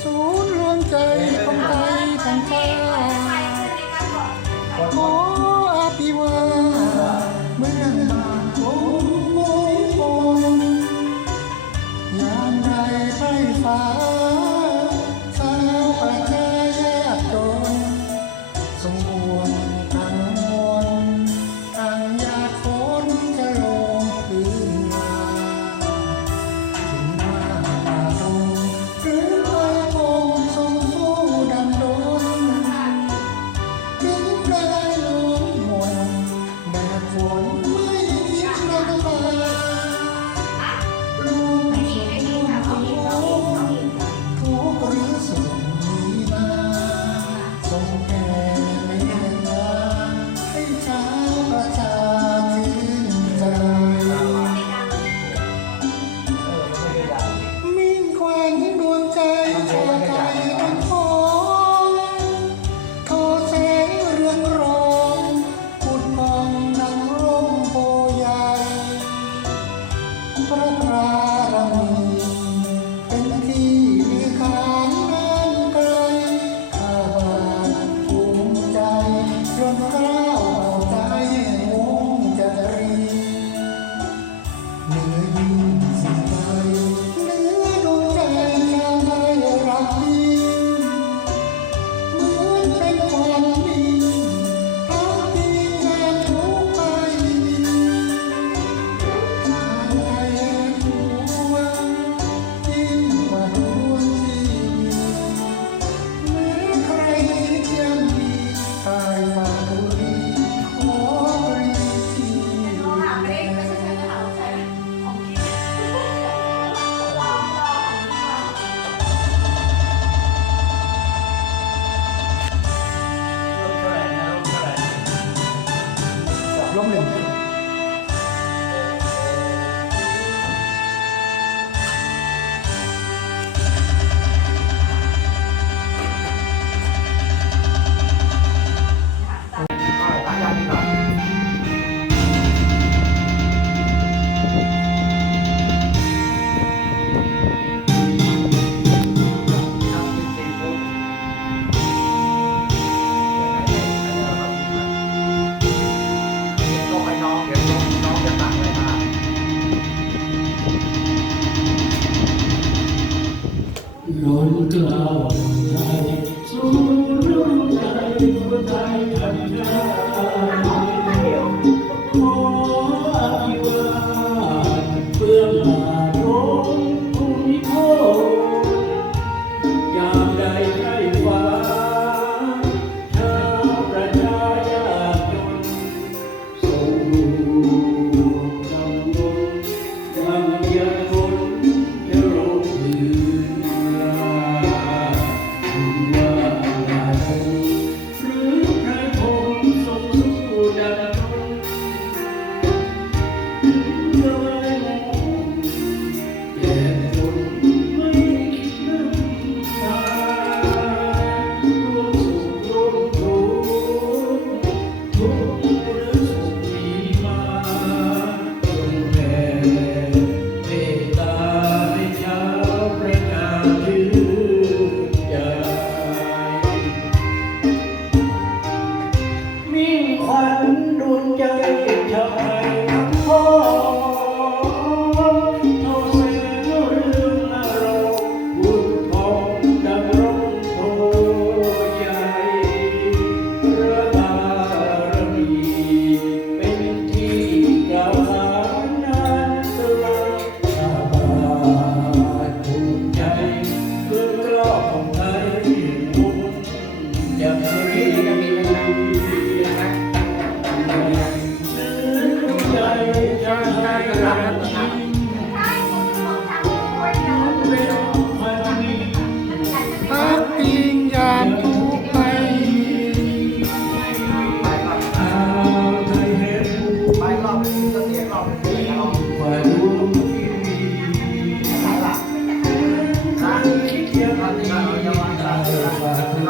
Số Oh, a cry.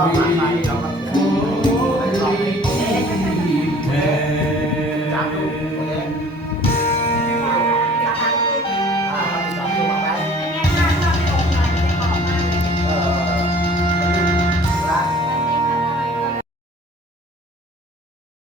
อบหมาไปเราก็